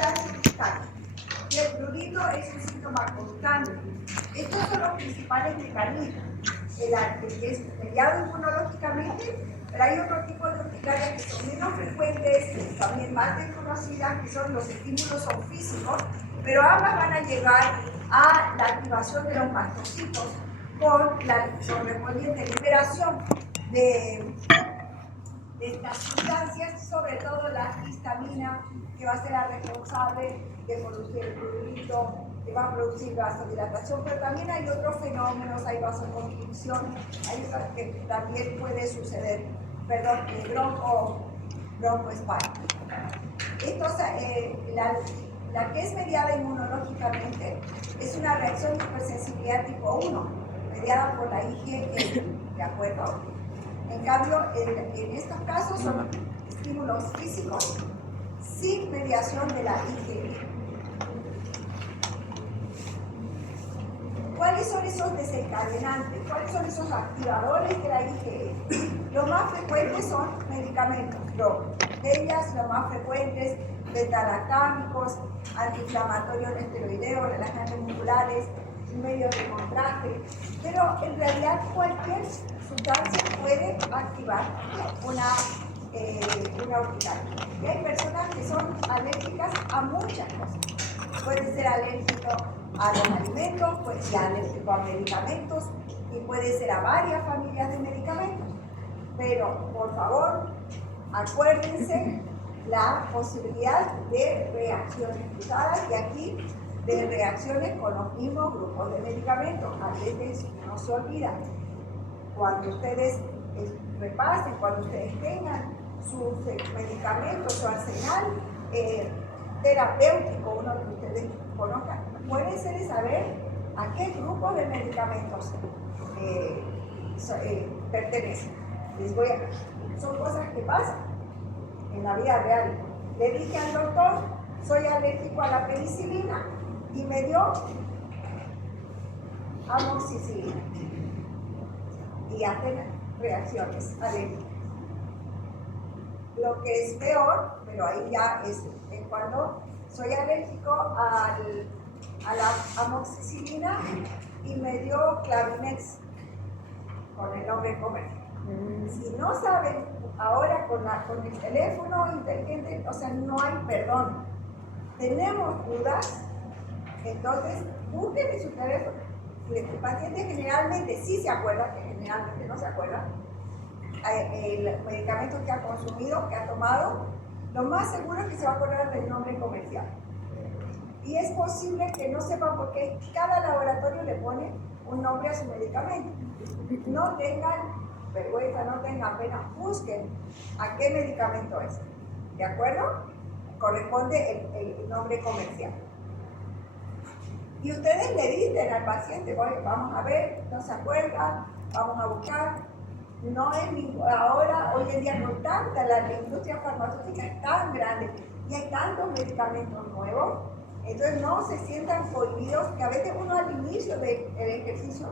ácido urticante. Y el prurito es un síntoma constante. Estos son los principales mecanismos. El que es mediado inmunológicamente, pero hay otro tipo de urticarias que son menos frecuentes, también más desconocidas, que son los estímulos son físicos, pero ambas van a llegar a la activación de los mastocitos con la correspondiente liberación de estas sustancias, sobre todo la histamina, que va a ser la responsable de producir el prurito, que va a producir vasodilatación, pero también hay otros fenómenos, hay vasoconstricción, hay otras que también puede suceder, perdón, broncoespasmo. La que es mediada inmunológicamente es una reacción de hipersensibilidad tipo 1, mediada por la IgE, ¿de acuerdo? En cambio, en estos casos son estímulos físicos sin mediación de la IgE. ¿Cuáles son esos desencadenantes? ¿Cuáles son esos activadores de la IgE? Los más frecuentes son medicamentos, ellas los más frecuentes, beta-lactámicos, antiinflamatorios no esteroideos, relajantes musculares, medios de contraste, pero en realidad cualquier sustancia puede activar una urticaria. Y hay personas que son alérgicas a muchas cosas. Puede ser alérgico a los alimentos, puede ser alérgico a medicamentos y puede ser a varias familias de medicamentos. Pero, por favor, acuérdense la posibilidad de reacciones cruzadas y aquí de reacciones con los mismos grupos de medicamentos. A veces no se olvida. Cuando ustedes repasen, cuando ustedes tengan sus medicamentos, su arsenal terapéutico, uno que ustedes conozcan, pueden ser saber a qué grupos de medicamentos pertenecen. Son cosas que pasan en la vida real. Le dije al doctor, soy alérgico a la penicilina y me dio amoxicilina y hacen reacciones alérgicas. Lo que es peor, pero ahí ya es cuando soy alérgico a la amoxicilina y me dio Clavinex con el nombre comercial. Si no saben, ahora con el teléfono inteligente, o sea, no hay perdón. Tenemos dudas, entonces busquen en su teléfono. El paciente generalmente sí se acuerda, que generalmente no se acuerda, el medicamento que ha consumido, que ha tomado, lo más seguro es que se va a acordar del nombre comercial. Y es posible que no sepa por qué cada laboratorio le pone un nombre a su medicamento. No tengan vergüenza, no tengan pena, busquen a qué medicamento es. ¿De acuerdo? Corresponde el nombre comercial. Y ustedes le dicen al paciente, oye, vamos a ver, no se acuerda, vamos a buscar. No es ahora, hoy en día, con tanta, la industria farmacéutica es tan grande y hay tantos medicamentos nuevos, entonces no se sientan cohibidos, que a veces uno al inicio del ejercicio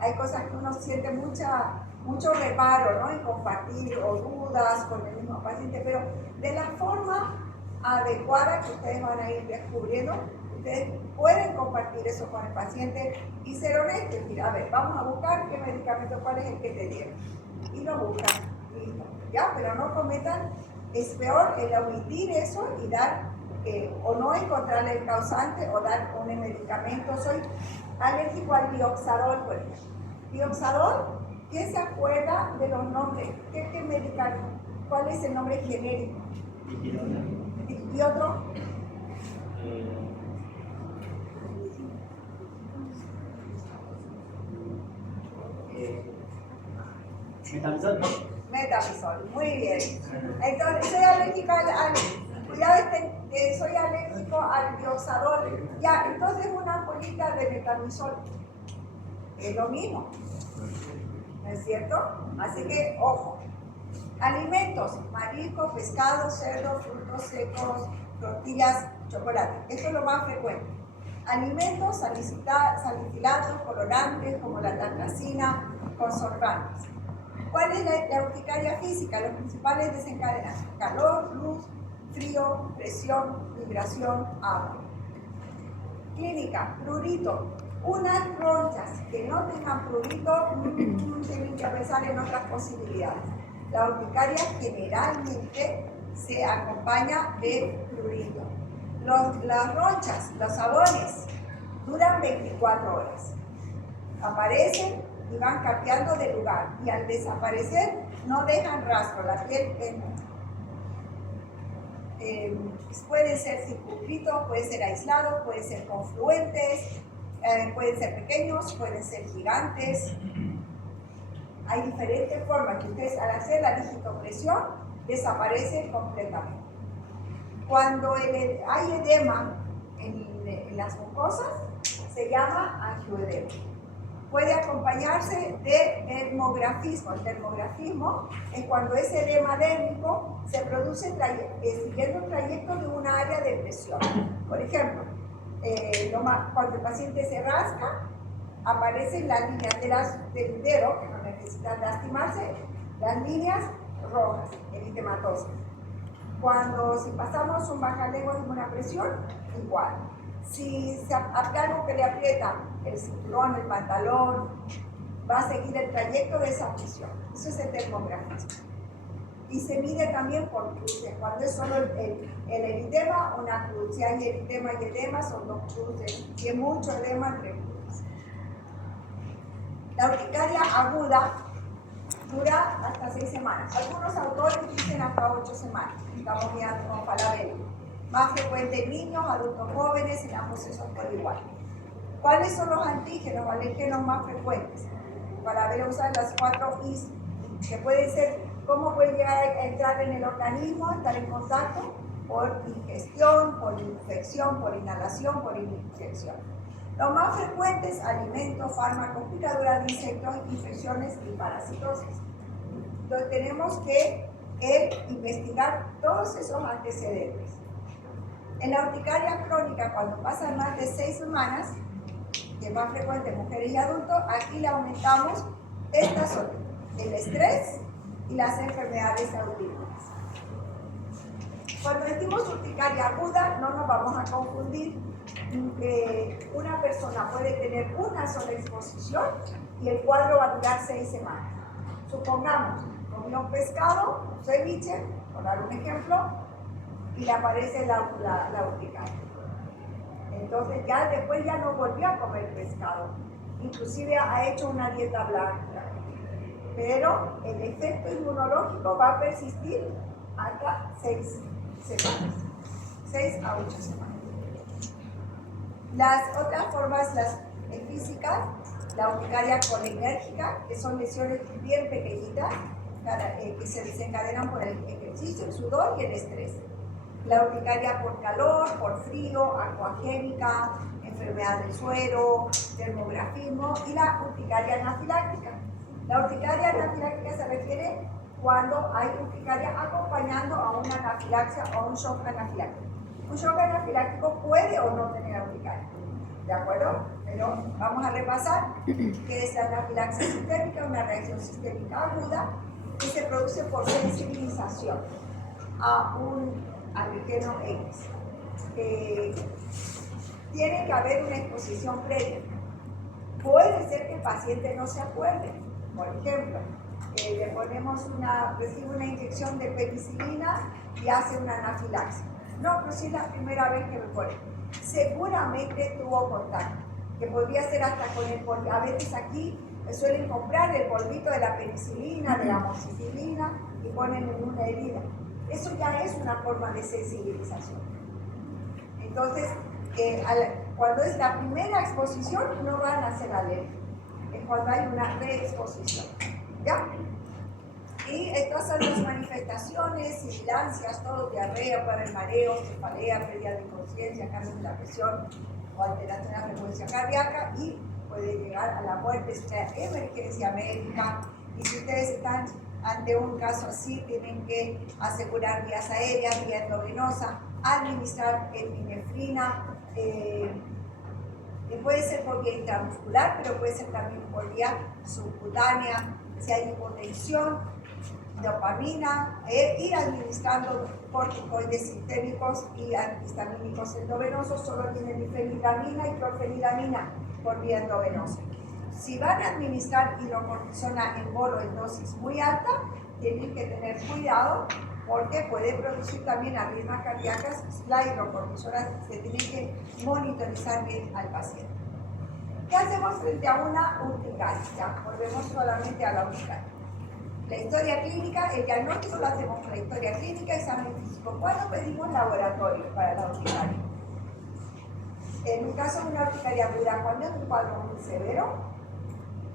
hay cosas que uno siente mucho reparo, ¿no?, en compartir o dudas con el mismo paciente, pero de la forma adecuada que ustedes van a ir descubriendo, ustedes pueden compartir eso con el paciente y ser honestos y decir, a ver, vamos a buscar qué medicamento, cuál es el que te dieron. Y lo buscan, listo. Ya, pero no cometan, es peor el omitir eso y dar, o no encontrar el causante o dar un medicamento. Soy alérgico al dioxadol, por ejemplo. Dioxadol, ¿quién se acuerda de los nombres? ¿Qué medicamento? ¿Cuál es el nombre genérico? ¿Y otro? Metamizol, muy bien. Entonces, soy alérgico soy alérgico al dioxadol. Ya, entonces una ampollita de metamizol. Es lo mismo. ¿No es cierto? Así que, ojo. Alimentos, marisco, pescado, cerdo, frutos secos, tortillas, chocolate. Esto es lo más frecuente. Alimentos, salicilatos, colorantes como la tartracina, conservantes. ¿Cuál es la urticaria física? Los principales desencadenantes: calor, luz, frío, presión, vibración, agua. Clínica, prurito. Unas ronchas que no tengan prurito tienen que pensar en otras posibilidades. La urticaria generalmente se acompaña de prurito. Las ronchas, los sabones, duran 24 horas. Aparecen y van cambiando de lugar y al desaparecer no dejan rastro. La piel pueden ser circunscritos, pueden ser aislados, pueden ser confluentes, pueden ser pequeños, pueden ser gigantes. Hay diferentes formas que ustedes al hacer la digitopresión desaparecen completamente. Cuando hay edema en las mucosas, se llama angioedema. Puede acompañarse de dermografismo. El dermografismo es cuando ese edema dérmico se produce siguiendo el trayecto de una área de presión. Por ejemplo, cuando el paciente se rasca, aparecen las líneas del dedo, que no necesitan lastimarse, las líneas rojas, eritematosas. Si pasamos un bajalengua de una presión, igual. Si hay algo que le aprieta el cinturón, el pantalón, va a seguir el trayecto de esa presión. Eso es el termografismo. Y se mide también por cruces. Cuando es solo el eritema, una cruz. Si hay eritema y edema, son 2 cruces. Si hay mucho edema, 3 cruces. La urticaria aguda dura hasta 6 semanas. Algunos autores dicen hasta 8 semanas. Estamos mirando con Falabella. Más frecuente en niños, adultos jóvenes, en ambos sexos por igual. ¿Cuáles son los antígenos o alérgenos más frecuentes? Falabella usa las 4 Is, que pueden ser cómo puede llegar a entrar en el organismo, estar en contacto por ingestión, por infección, por inhalación, por inyección. Los más frecuentes, alimentos, fármacos, picaduras de insectos, infecciones y parasitosis. Entonces tenemos que investigar todos esos antecedentes. En la urticaria crónica, cuando pasan más de 6 semanas, que es más frecuente en mujeres y adultos, aquí le aumentamos estas son el estrés y las enfermedades autóimunes. Cuando decimos urticaria aguda, no nos vamos a confundir. Una persona puede tener una sola exposición y el cuadro va a durar 6 semanas. Supongamos, comió un pescado, un ceviche, por dar un ejemplo, y le aparece la urticaria. Entonces después ya no volvió a comer pescado. Inclusive ha hecho una dieta blanca. Pero el efecto inmunológico va a persistir hasta 6 semanas. 6 a 8 semanas. Las otras formas, las físicas, la urticaria colinérgica, que son lesiones bien pequeñitas, que se desencadenan por el ejercicio, el sudor y el estrés. La urticaria por calor, por frío, acuagénica, enfermedad del suero, termografismo y la urticaria anafiláctica. La urticaria anafiláctica se refiere cuando hay urticaria acompañando a una anafilaxia o a un shock anafiláctico. Un shock anafiláctico puede o no tener urticaria, ¿de acuerdo? Pero vamos a repasar qué es la anafilaxia sistémica, una reacción sistémica aguda que se produce por sensibilización a un alérgeno X. Tiene que haber una exposición previa. Puede ser que el paciente no se acuerde. Por ejemplo, recibe una inyección de penicilina y hace una anafilaxia. No, pero si es la primera vez que me pone. Seguramente tuvo contacto, que podría ser hasta con el polvito. A veces aquí suelen comprar el polvito de la penicilina, de la amoxicilina y ponen en una herida. Eso ya es una forma de sensibilización. Entonces, cuando es la primera exposición, no van a ser alérgicos. Es cuando hay una reexposición. ¿Ya? Y estas son las manifestaciones, sibilancias, todo, diarrea, puede haber mareos, cefalea, pérdida de conciencia, cambios de la presión o alteración de la frecuencia cardíaca y puede llegar a la muerte. Es una emergencia médica y si ustedes están ante un caso así, tienen que asegurar vías aéreas, vía endovenosa, administrar epinefrina, puede ser por vía intramuscular, pero puede ser también por vía subcutánea, si hay hipotensión, dopamina, ir administrando corticoides sistémicos y antihistamínicos endovenosos. Solo tienen fenilamina y clorfenilamina por vía endovenosa. Si van a administrar hidrocortisona en bolo en dosis muy alta, tienen que tener cuidado porque puede producir también arritmias cardíacas. La hidrocortisona se tiene que monitorizar bien al paciente. ¿Qué hacemos frente a una urticaria? Volvemos solamente a la urticaria. La historia clínica, el diagnóstico lo hacemos con la historia clínica, examen físico. ¿Cuándo pedimos laboratorio para la urticaria? En un caso de una urticaria aguda, cuando es un cuadro muy severo,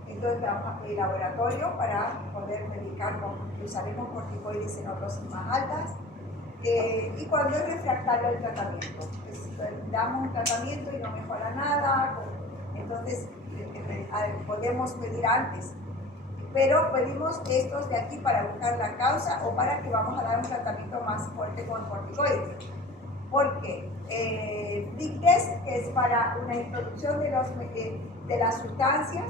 entonces vamos a pedir laboratorio para poder medicar, usaremos corticoides en dosis más altas. Y cuando es refractario al tratamiento, pues, damos un tratamiento y no mejora nada, entonces podemos pedir antes. Pero pedimos estos de aquí para buscar la causa o para que vamos a dar un tratamiento más fuerte con corticoides. ¿Por qué? Big Test, que es para una introducción de las sustancias,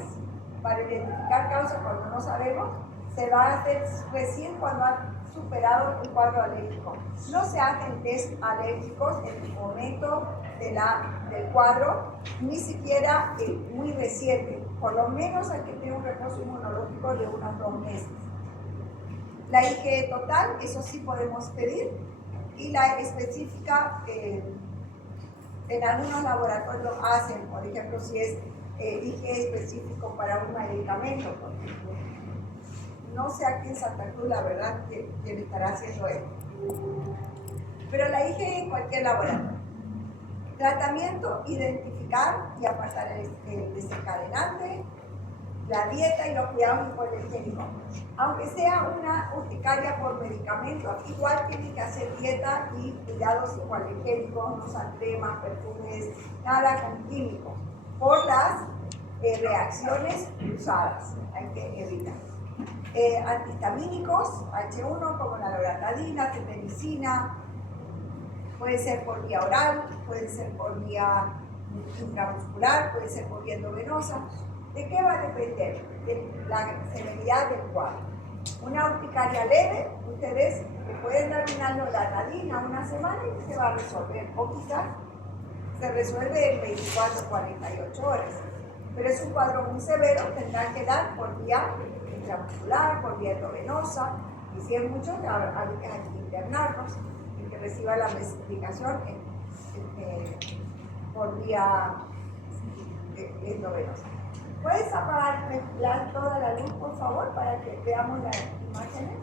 para identificar causas cuando no sabemos, se va a hacer recién cuando ha superado un cuadro alérgico. No se hacen test alérgicos en el momento del cuadro, ni siquiera muy reciente. Por lo menos hay que tener un reposo inmunológico de unos 2 meses. La IgE total, eso sí podemos pedir, y la específica, en algunos laboratorios hacen, por ejemplo, si es IgE específico para un medicamento, por ejemplo. No sé aquí en Santa Cruz, la verdad, quién estará haciendo esto. Pero la IgE en cualquier laboratorio. Tratamiento, identificar y apartar el desencadenante, la dieta y los cuidados hipoalergénicos. Aunque sea una urticaria por medicamento, igual tienen que hacer dieta y cuidados hipoalergénicos, no usar cremas, perfumes, nada con químicos, por las reacciones cruzadas, hay que evitar. Antihistamínicos, H1 como la loratadina, cetericina, puede ser por vía oral, puede ser por vía intramuscular, puede ser por vía endovenosa. ¿De qué va a depender? De la severidad del cuadro. Una urticaria leve, ustedes le pueden dar una loratadina una semana y se va a resolver, o quizás se resuelve en 24 o 48 horas. Pero es un cuadro muy severo, tendrán que dar por vía intramuscular, por vía endovenosa, y si es mucho, hay que internarlos y que reciba la medicación por vía endovenosa. ¿Puedes apagar toda la luz, por favor, para que veamos las imágenes?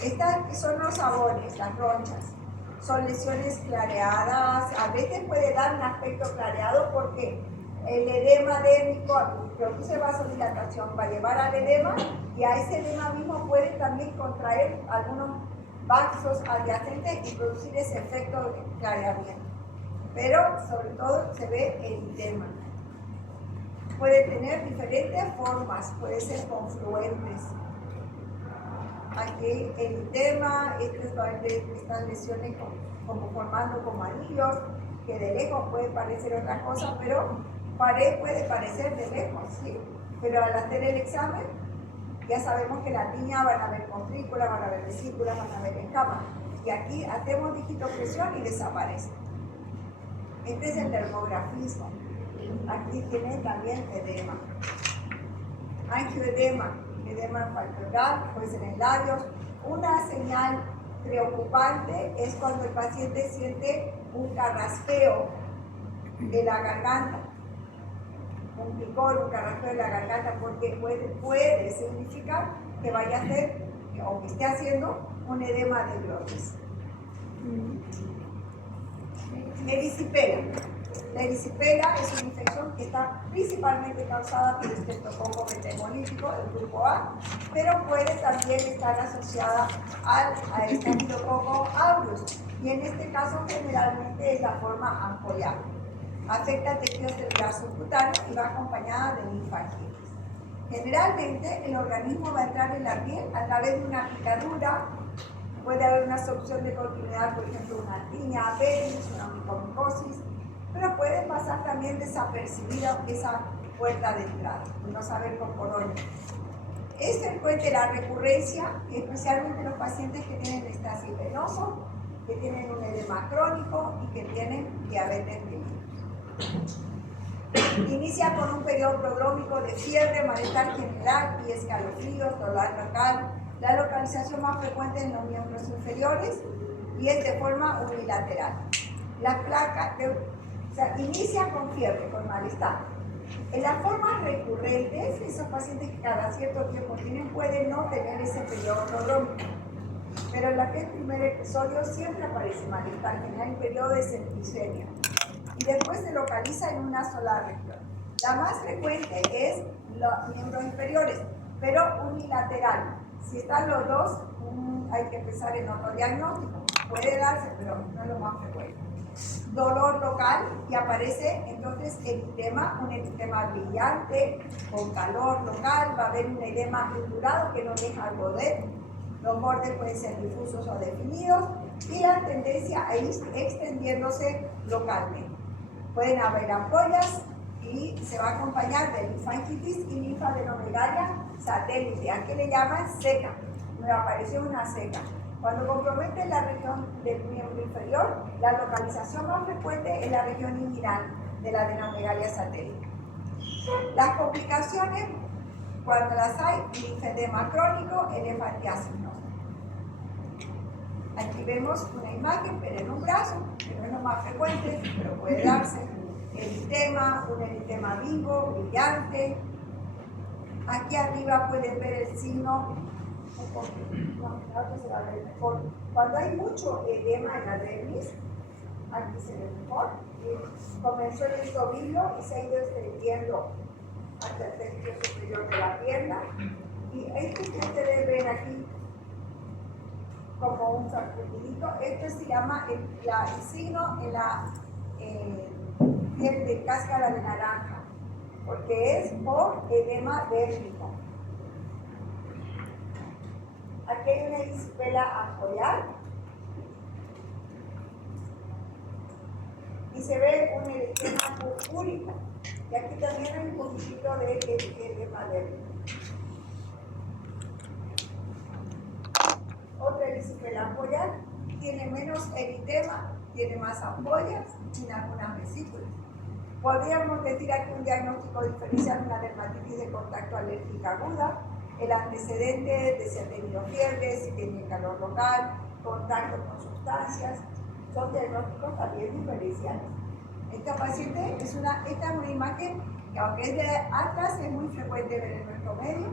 Estas son los sabones, las ronchas. Son lesiones clareadas, a veces puede dar un aspecto clareado porque el edema dérmico produce vasodilatación, va a llevar al edema y a ese edema mismo puede también contraer algunos vasos adyacentes y producir ese efecto de clareamiento. Pero sobre todo se ve el edema. Puede tener diferentes formas, puede ser confluentes. Aquí el edema, estas lesiones como formando como anillos, que de lejos puede parecer otra cosa, pero puede parecer de lejos, ¿sí? Pero al hacer el examen, ya sabemos que la tiña van a haber contrículas, van a haber vesículas, van a haber escamas. Y aquí hacemos digitopresión y desaparece. Este es el dermografismo. Aquí tienen también edema. Angioedema, edema palpebral, puede ser en labios. Una señal preocupante es cuando el paciente siente un carraspeo de la garganta, un picor, un carraspeo de la garganta, porque puede significar que vaya a hacer o que esté haciendo un edema de glotis. Erisipela. La erisipela es una infección que está principalmente causada por el estreptococo metamolítico del grupo A, pero puede también estar asociada al Staphylococcus aureus, y en este caso generalmente es la forma ampollar. Afecta el tejido celular subcutáneo y va acompañada de linfangitis. Generalmente el organismo va a entrar en la piel a través de una picadura. Puede haber una absorción de continuidad, por ejemplo, una tiña apendix, una onicomicosis, pero puede pasar también desapercibida esa puerta de entrada y no saber por dónde. Es frecuente la recurrencia, especialmente los pacientes que tienen estasis venoso, que tienen un edema crónico y que tienen diabetes mellitus. Inicia con un periodo prodrómico de fiebre, malestar general y escalofríos, dolor local. La localización más frecuente en los miembros inferiores y es de forma unilateral. Las placas, inicia con fiebre, con malestar. En las formas recurrentes, esos pacientes que cada cierto tiempo tienen, pueden no tener ese periodo prodrómico. Pero en la que es primer episodio siempre aparece malestar general, el periodo de septicemia. Y después se localiza en una sola región. La más frecuente es los miembros inferiores, pero unilateral. Si están los dos, hay que empezar en otro diagnóstico. Puede darse, pero no es lo más frecuente. Dolor local y aparece entonces eritema, un eritema brillante, con calor local, va a haber un edema estructurado que no deja poder. Los bordes pueden ser difusos o definidos y la tendencia a ir extendiéndose localmente. Pueden haber ampollas y se va a acompañar de linfangitis y linfadenomegalia satélite. ¿A qué le llaman? Seca. Me apareció una seca. Cuando compromete la región del miembro inferior, la localización más frecuente es la región inguinal de la adenomegalia satélite. Las complicaciones, cuando las hay, linfedema crónico, elefantiasis. Aquí vemos una imagen, pero en un brazo, que no es lo más frecuente, pero puede darse. Eritema, un eritema vivo, brillante. Aquí arriba pueden ver el signo, se va a ver mejor. Cuando hay mucho edema en la dermis, aquí se ve mejor. Comenzó en el tobillo y se ha ido extendiendo hasta el tercio superior de la pierna. Y esto que ustedes ven aquí, como un sacudidito, esto se llama el signo en la piel de cáscara de naranja, porque es por edema dérmico. Aquí hay una erisipela ampollar y se ve un eritema purpúrico, y aquí también hay un poquitito de edema dérmico. Otra erisipela ampollar tiene menos eritema, tiene más ampollas y algunas vesículas. Podríamos decir aquí un diagnóstico diferencial, una dermatitis de contacto alérgica aguda, el antecedente de si ha tenido fiebre, si tiene calor local, contacto con sustancias, son diagnósticos también diferenciales. Esta paciente esta es una imagen que, aunque es de atrás, es muy frecuente ver en nuestro medio,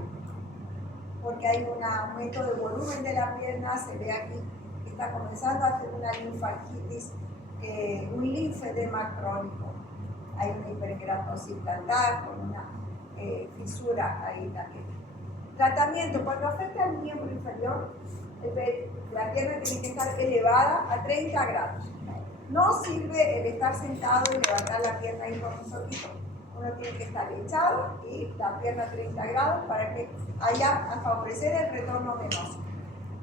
porque hay un aumento de volumen de la pierna, se ve aquí que está comenzando a hacer una linfangitis, un linfedema crónico. Hay una hiperkeratosis plantar con una fisura ahí también. Tratamiento: cuando afecta al miembro inferior, la pierna tiene que estar elevada a 30 grados. No sirve el estar sentado y levantar la pierna ahí con un solito. Uno tiene que estar echado y la pierna a 30 grados para que haya a favorecer el retorno venoso.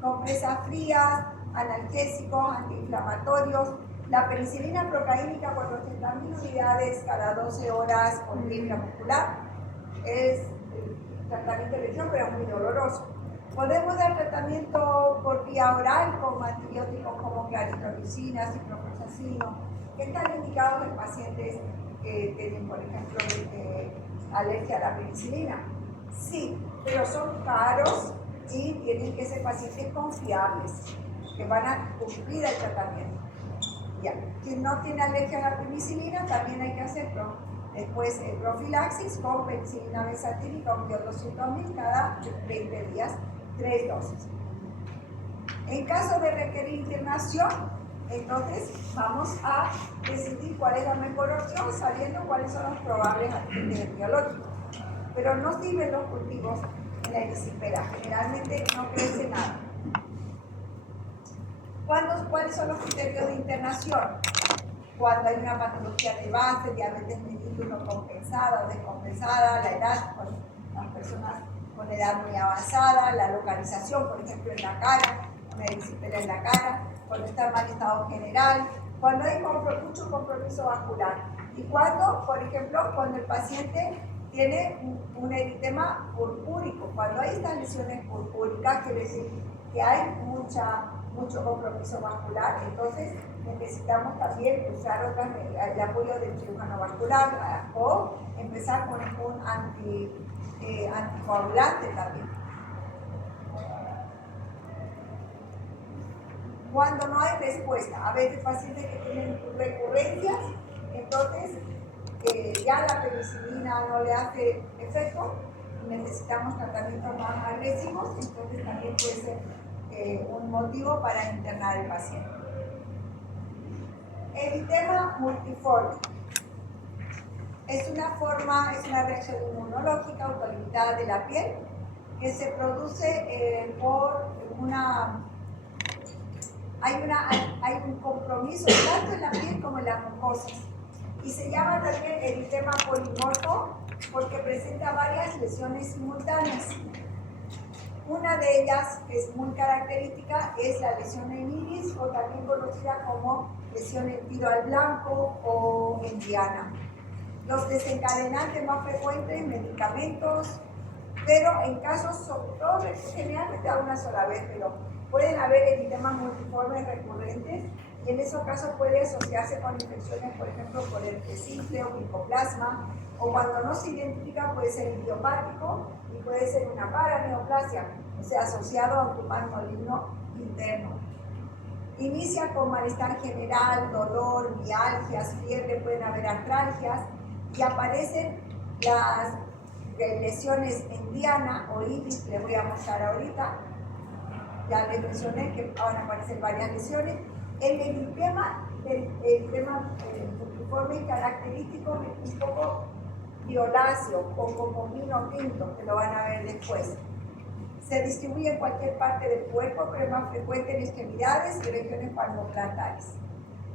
Compresas frías, analgésicos, antiinflamatorios. La penicilina procaínica por 80.000 unidades cada 12 horas con fibra muscular es el tratamiento de lesión, pero es muy doloroso. Podemos dar tratamiento por vía oral con antibióticos como claritromicina, ciprofloxacino, que están indicados en pacientes que tienen, por ejemplo, alergia a la penicilina. Sí, pero son caros y tienen que ser pacientes confiables, que van a cumplir el tratamiento. Ya. Quien no tiene alergia a la penicilina, también hay que hacerlo. Después, profilaxis con penicilina benzatínica, un 200.000 cada 20 días, 3 dosis. En caso de requerir internación, entonces vamos a decidir cuál es la mejor opción, sabiendo cuáles son los probables agentes biológicos. Pero no sirven los cultivos en la erisipela, generalmente no crece nada. ¿Cuáles son los criterios de internación? Cuando hay una patología de base, diabetes mellitus no compensada o descompensada, la edad, con las personas con edad muy avanzada, la localización, por ejemplo, en la cara, una erisipela en la cara, cuando está en mal estado general, cuando hay mucho compromiso vascular. Y cuando, por ejemplo, cuando el paciente tiene un eritema purpúrico. Cuando hay estas lesiones purpúricas, quiere decir que hay mucho compromiso vascular, entonces necesitamos también usar el apoyo del cirujano vascular o empezar con un anticoagulante también. Cuando no hay respuesta, a veces pacientes que tienen recurrencias, entonces ya la penicilina no le hace efecto, necesitamos tratamientos más agresivos, entonces también puede ser un motivo para internar al paciente. Eritema multiforme. Es una reacción inmunológica autolimitada de la piel que se produce por hay un compromiso tanto en la piel como en las mucosas. Y se llama también eritema polimorfo porque presenta varias lesiones simultáneas. Una de ellas, que es muy característica, es la lesión en iris, o también conocida como lesión en tiro al blanco o en diana. Los desencadenantes más frecuentes, medicamentos, pero en casos, sobre todo, generalmente a una sola vez, pero pueden haber eritemas multiformes recurrentes, y en esos casos puede asociarse con infecciones, por ejemplo, por herpes simple o micoplasma, o cuando no se identifica puede ser idiopático y puede ser una paraneoplasia, o sea, asociado a un tumor maligno interno. Inicia con malestar general, dolor, mialgias, fiebre, pueden haber artralgias, y aparecen las lesiones en diana o iris, les voy a mostrar ahorita. Ya les mencioné que van a aparecer varias lesiones. El eritema multiforme característico es un poco violáceo o como vino tinto, que lo van a ver después. Se distribuye en cualquier parte del cuerpo, pero es más frecuente en extremidades y regiones palmoplantares.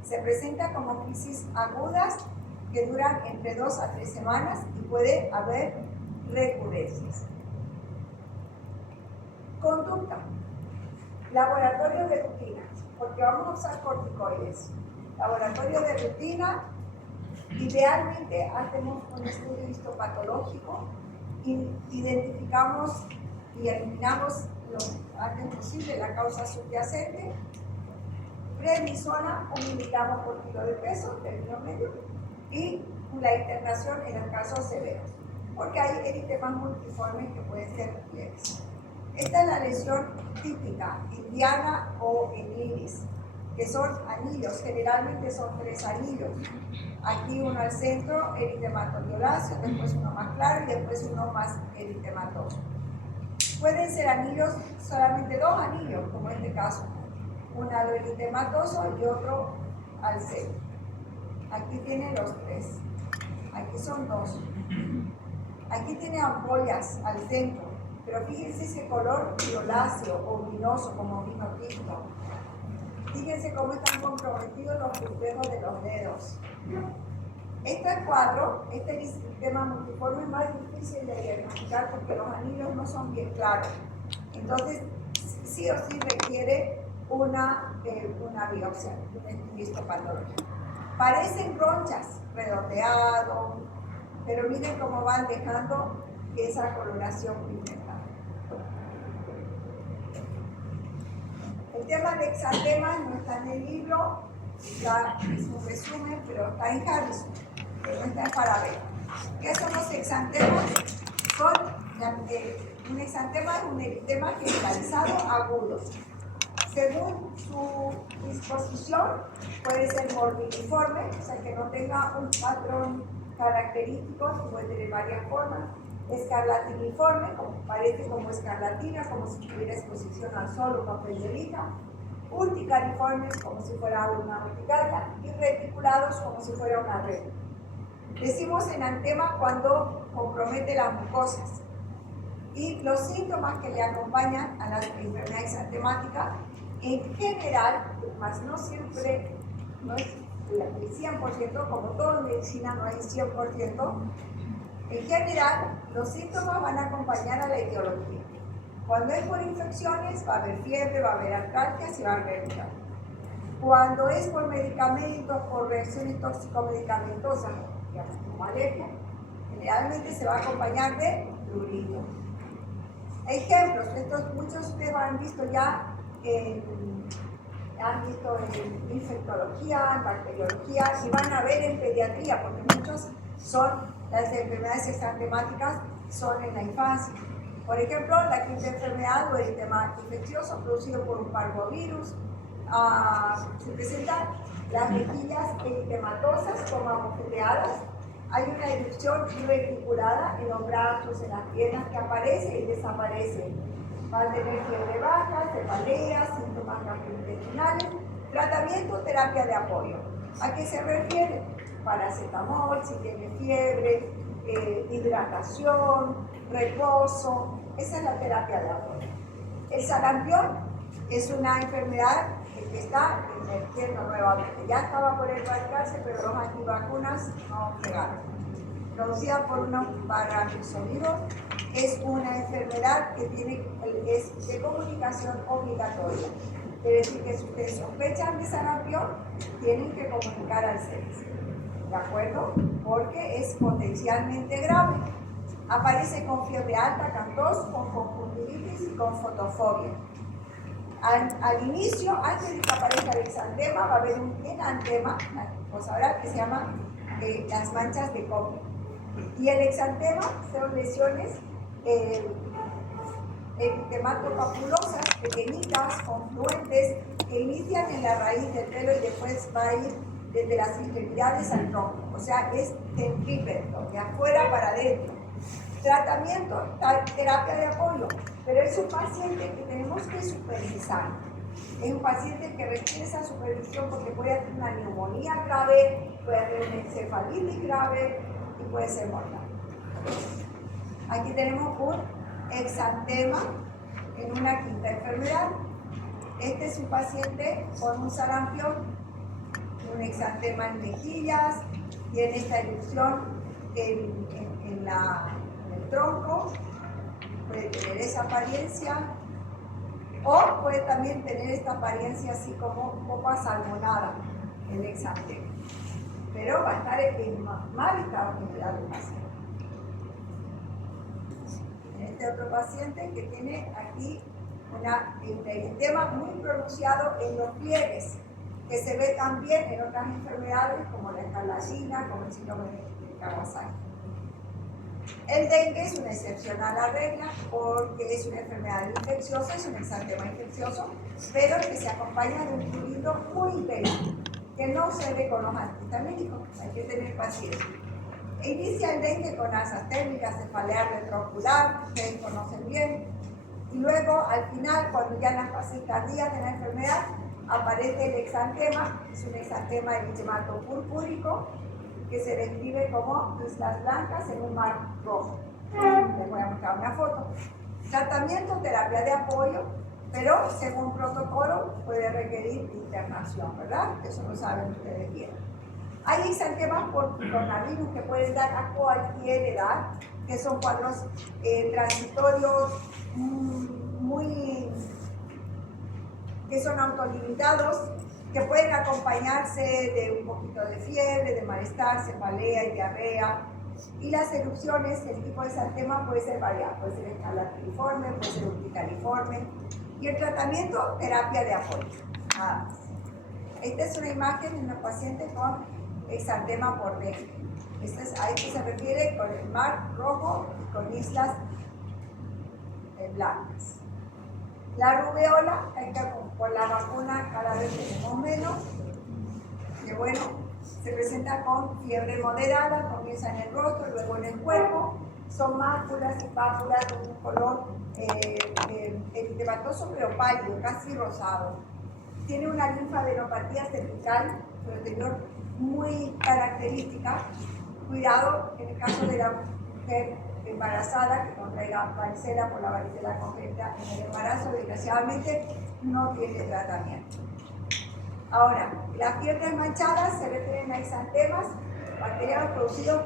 Se presenta como crisis agudas que duran entre 2 a 3 semanas y puede haber recurrencias. Conducta. Laboratorio de rutina, porque vamos a usar corticoides. Laboratorio de rutina, idealmente hacemos un estudio histopatológico, identificamos y eliminamos lo antes posible la causa subyacente, prednisona 1 miligramo por kilo de peso, término medio, y la internación en los casos severos, porque hay eritemas multiformes que pueden ser leves. Esta es la lesión típica en diana o en iris, que son anillos, generalmente son 3 anillos. Aquí uno al centro, eritemato violáceo, después uno más claro y después uno más eritematoso. Pueden ser anillos, solamente 2 anillos, como en este caso, uno al eritematoso y otro al centro. Aquí tiene los 3, aquí son 2. Aquí tiene ampollas al centro, pero fíjense ese color violáceo o vinoso, como vino tinto. Fíjense cómo están comprometidos los reflejos de los dedos. Este cuadro, este eritema multiforme es más difícil de diagnosticar porque los anillos no son bien claros. Entonces, sí o sí requiere una biopsia, un estudio histopatológico. Parecen ronchas, redondeado, pero miren cómo van dejando esa coloración pigmentada. El tema de exantemas no está en el libro, es un resumen, pero está en Harrison, pero no está en Farabella. ¿Qué son los exantemas? Un exantema es un eritema generalizado agudo. Según su disposición, puede ser morbilliforme, o sea que no tenga un patrón característico, puede tener varias formas. Escarlatiniforme, parece como escarlatina, como si tuviera exposición al sol o papel de lija. Urticariformes, como si fuera una urticaria. Y reticulados, como si fuera una red. Decimos enantema cuando compromete las mucosas. Y los síntomas que le acompañan a la enfermedad exantemática, en general, más no siempre, no es el 100%, como todo en medicina no hay 100%, en general, los síntomas van a acompañar a la etiología. Cuando es por infecciones, va a haber fiebre, va a haber artralgias y va a haber urticaria. Cuando es por medicamentos, por reacciones tóxico-medicamentosas, digamos como alergia, Generalmente se va a acompañar de prurito. Ejemplos, muchos de ustedes han visto ya en infectología, en bacteriología, y van a ver en pediatría, porque muchos son, las enfermedades exantemáticas son en la infancia. Por ejemplo, la quinta enfermedad o eritema infeccioso producido por un parvovirus. Se presentan las mejillas eritematosas como abofeteadas. Hay una erupción reticulada en los brazos, en las piernas, que aparece y desaparece. Va a tener fiebre baja, cefalea, síntomas gastrointestinales. Tratamiento, terapia de apoyo. ¿A qué se refiere? Paracetamol, si tiene fiebre, hidratación, reposo. Esa es la terapia de apoyo. El sarampión es una enfermedad que está emergiendo nuevamente. Ya estaba por erradicarse, pero los antivacunas no llegaron. Producida por unos paramixoviros, es una enfermedad que es de comunicación obligatoria. Quiere decir que si ustedes sospechan de sarampión, tienen que comunicar al CDC. ¿De acuerdo? Porque es potencialmente grave. Aparece con fiebre alta, con tos, con conjuntivitis y con fotofobia. Al inicio, antes de que aparezca el exantema, va a haber un enantema, vamos a ver, que se llama las manchas de copia. Y el exantema son lesiones eritematopaculosas, pequeñitas, confluentes, que inician en la raíz del pelo y después va a ir desde las extremidades al tronco. O sea, es centrípeto, de afuera para adentro. Tratamiento, terapia de apoyo, pero es un paciente que tenemos que supervisar. Es un paciente que requiere esa supervisión porque puede tener una neumonía grave, puede tener una encefalitis grave y puede ser mortal. Aquí tenemos un exantema en una quinta enfermedad. Este es un paciente con un sarampión, un exantema en mejillas, tiene esta erupción en el tronco, puede tener esa apariencia, o puede también tener esta apariencia así como copa salmonada, el exantema. Pero va a estar en mal estado general del paciente. Este otro paciente que tiene aquí un eritema muy pronunciado en los pliegues, que se ve también en otras enfermedades como la escarlatina, como el síndrome de Kawasaki. El dengue es una excepción a la regla porque es una enfermedad infecciosa, es un exantema infeccioso, pero que se acompaña de un prurito muy intenso, que no se ve con los antihistamínicos, hay que tener paciencia. Inicia el dengue con alzas térmicas, cefalea retrocular, ustedes conocen bien, y luego al final, cuando ya en las fases tardías de la enfermedad, aparece el exantema, es un exantema eritemato purpúrico, que se describe como islas blancas en un mar rojo. Les voy a mostrar una foto. Tratamiento, terapia de apoyo, pero según protocolo puede requerir internación, ¿verdad? Eso lo saben ustedes bien. Hay exantemas por coronavirus que pueden dar a cualquier edad, que son cuadros transitorios que son autolimitados, que pueden acompañarse de un poquito de fiebre, de malestar, cefalea y diarrea. Y las erupciones, el tipo de exantema puede ser variado, puede ser escalariforme, puede ser urticariforme. Y el tratamiento, terapia de apoyo, nada más. Esta es una imagen de una paciente con exantema por dengue. A esto se refiere con el mar rojo y con islas blancas. La rubeola, con la vacuna cada vez tenemos menos, que bueno, se presenta con fiebre moderada, comienza en el rostro, luego en el cuerpo, son máculas y pápulas de un color eritematoso pero pálido, casi rosado. Tiene una linfadenopatía cervical posterior muy característica. Cuidado en el caso de la mujer embarazada que contraiga varicela por la varicela congénita en el embarazo, desgraciadamente no tiene tratamiento. Ahora, las fiebres manchadas se refieren a exantemas bacterianos producidos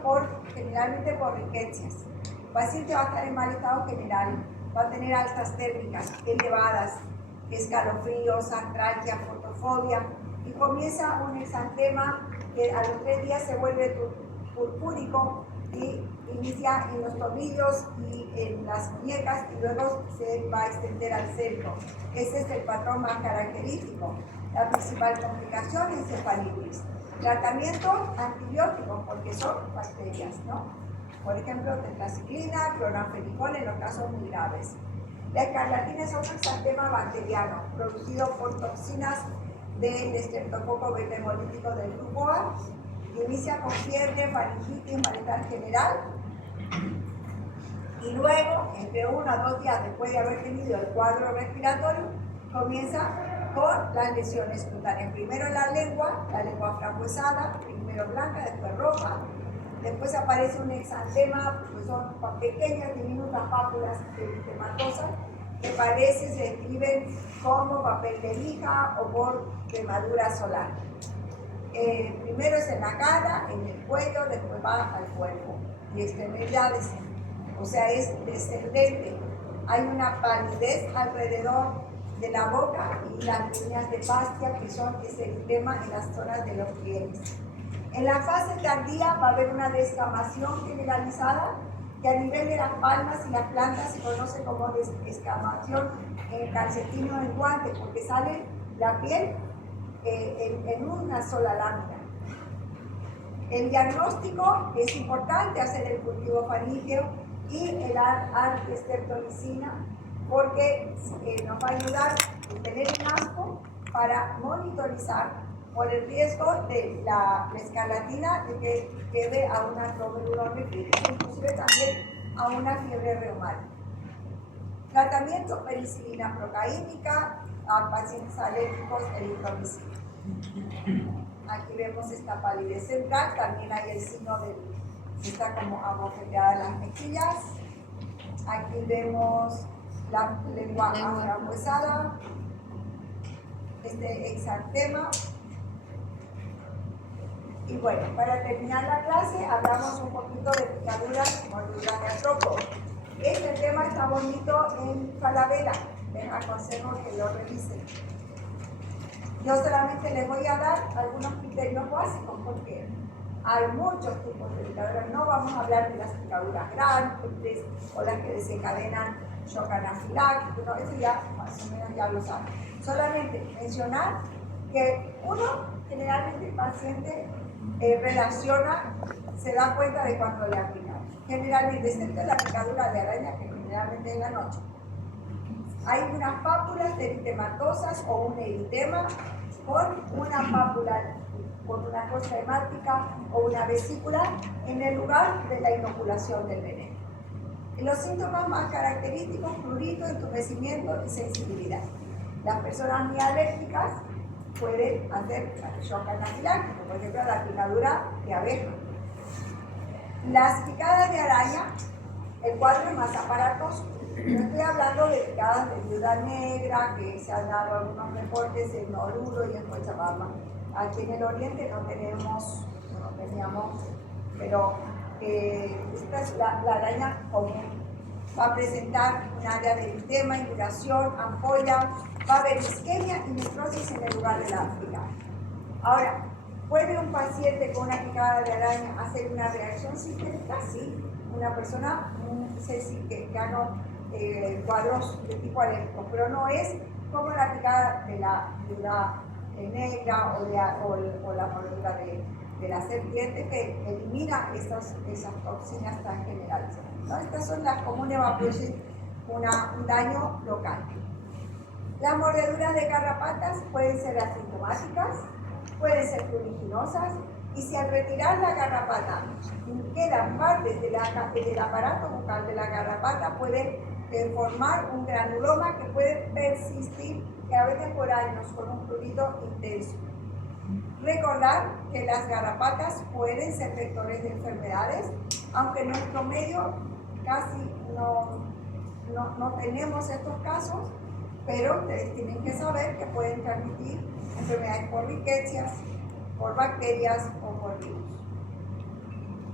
generalmente por riquecias. El paciente va a estar en mal estado general, va a tener altas térmicas elevadas, escalofríos, artralgia, fotofobia, y comienza un exantema que a los 3 días se vuelve purpúrico, y inicia en los tobillos y en las muñecas y luego se va a extender al cerco. Ese es el patrón más característico. La principal complicación es encefalitis. Tratamiento antibiótico, porque son bacterias, ¿no? Por ejemplo, tetraciclina, cloranfenicol en los casos muy graves. La escarlatina es otro exantema bacteriano producido por toxinas del estreptococo beta hemolítico del grupo A. Inicia con fiebre, faringitis, malestar general y luego, entre 1 a 2 días después de haber tenido el cuadro respiratorio, comienza con las lesiones cutáneas. Primero la lengua frambuesada, primero blanca, después roja, después aparece un exantema, que son pequeñas, diminutas pápulas eritematosas, que se describen como papel de lija o por quemadura solar. Primero es en la cara, en el cuello, después va al cuerpo y extremidades, o sea, es descendente. Hay una palidez alrededor de la boca y las líneas de Bastia, que son ese eritema en las zonas de los pliegues. En la fase tardía va a haber una descamación generalizada que a nivel de las palmas y las plantas se conoce como descamación en el calcetín o en el guante, porque sale la piel en una sola lámina. El diagnóstico es importante, hacer el cultivo faríngeo y el artestreptomicina, porque nos va a ayudar a tener un asco para monitorizar por el riesgo de la escarlatina de que lleve a una glomerulonefritis, inclusive también a una fiebre reumática. Tratamiento: penicilina procaínica a pacientes alérgicos, eritromicina. Aquí vemos esta palidez central, también hay el signo de que está como abofeteada las mejillas. Aquí vemos la lengua aframbuesada, este exantema. Y bueno, para terminar la clase, hablamos un poquito de picaduras, morduras de artropo. Este tema está bonito en Falabella, les aconsejo que lo revisen. Yo solamente les voy a dar algunos criterios básicos porque hay muchos tipos de picaduras. No vamos a hablar de las picaduras grandes o las que desencadenan shock anafiláctico, no, eso ya más o menos ya lo saben. Solamente mencionar que uno, generalmente el paciente relaciona, se da cuenta de cuando le ha picado. Generalmente, excepto la picadura de araña, que generalmente en la noche. Hay unas pápulas eritematosas o un eritema con una pápula, con una cosa hemática o una vesícula en el lugar de la inoculación del veneno. Y los síntomas más característicos: prurito, entumecimiento y sensibilidad. Las personas muy alérgicas pueden hacer shock anafiláctico, por ejemplo, la picadura de abeja. Las picadas de araña, el cuadro es más aparatoso. No estoy hablando de picadas de viuda negra, que se han dado algunos reportes en Oruro y en Cochabamba. Aquí en el oriente no teníamos, pero esta es la araña común. Va a presentar un área de eritema, induración, ampolla, va a haber isquemia y necrosis en el lugar de la picada. Ahora, ¿puede un paciente con una picada de araña hacer una reacción sistémica? Sí, una persona que ganó cuadros de tipo alérgico, pero no es como la picada de la viuda negra o la mordedura de la serpiente, que elimina esas toxinas tan generales, ¿no? Estas son las comunes, va a producir un daño local. Las mordeduras de garrapatas pueden ser asintomáticas, pueden ser pruriginosas, y si al retirar la garrapata quedan partes del aparato bucal de la garrapata, puede formar un granuloma que puede persistir, que a veces por años, con un prurito intenso. Recordar que las garrapatas pueden ser vectores de enfermedades, aunque en nuestro medio casi no tenemos estos casos, pero ustedes tienen que saber que pueden transmitir enfermedades por riquecias, por bacterias o por virus.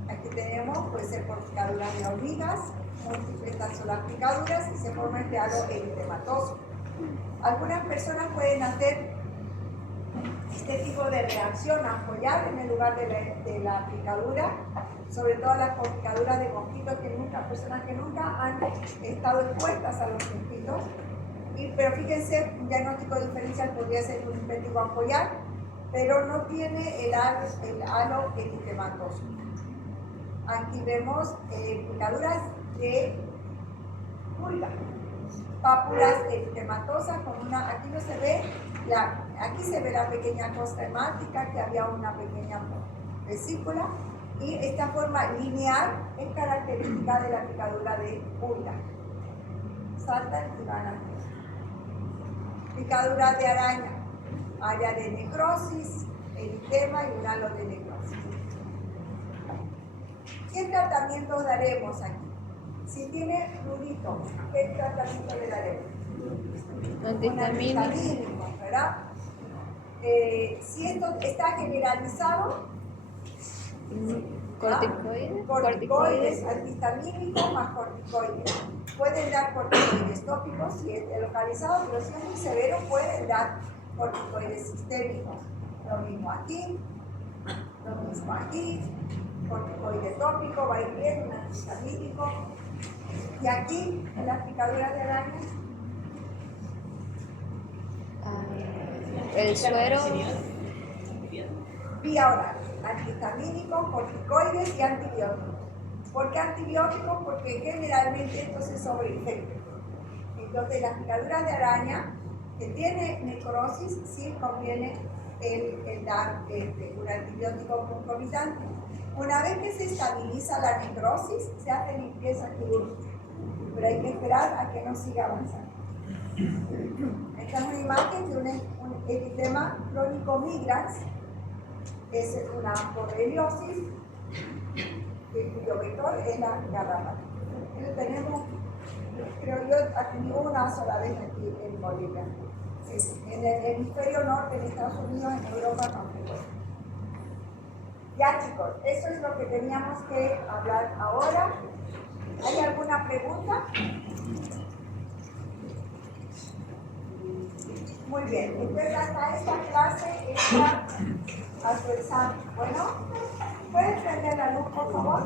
Aquí tenemos, puede ser por picaduras de hormigas, múltiples son las picaduras y se forma este halo eritematoso. Algunas personas pueden hacer este tipo de reacción ampollar en el lugar de la picadura, sobre todo las picaduras de mosquitos personas que nunca han estado expuestas a los mosquitos. Pero fíjense, un diagnóstico diferencial podría ser un impétigo ampollar, pero no tiene el halo eritematoso. Aquí vemos picaduras de pulga, pápulas eritematosas con una, aquí no se ve, aquí se ve la pequeña costra hemática, que había una pequeña vesícula, y esta forma lineal es característica de la picadura de pulga. Saltan y van a picadura de araña, área de necrosis, eritema y un halo de necrosis. ¿Qué tratamiento daremos aquí? Si tiene prurito, ¿qué tratamiento le daremos? Antihistamínico, ¿verdad? Si esto está generalizado, corticoides, antihistamínicos más corticoides. Pueden dar corticoides tópicos si es localizado, pero si es muy severo pueden dar corticoides sistémicos. Lo mismo aquí, corticoide tópico, va a ir bien, un antihistamínico. Y aquí, en las picaduras de araña, el suero, vía oral, antihistamínicos, corticoides y antibióticos. ¿Por qué antibióticos? Porque generalmente esto se sobreinfecta. Entonces, las picaduras de araña que tiene necrosis, sí conviene el dar un antibiótico concomitante. Una vez que se estabiliza la necrosis, se hace limpieza quirúrgica, pero hay que esperar a que no siga avanzando. Esta es una imagen de un eritema crónico migrans, es una borreliosis, cuyo vector es la garrapata. Tenemos, creo yo, aquí una sola vez aquí en Bolivia. En el hemisferio norte, en Estados Unidos, en Europa tampoco. Ya chicos, eso es lo que teníamos que hablar ahora. ¿Hay alguna pregunta? Muy bien, entonces hasta esta clase entra a su examen. Bueno, ¿pueden prender la luz, por favor?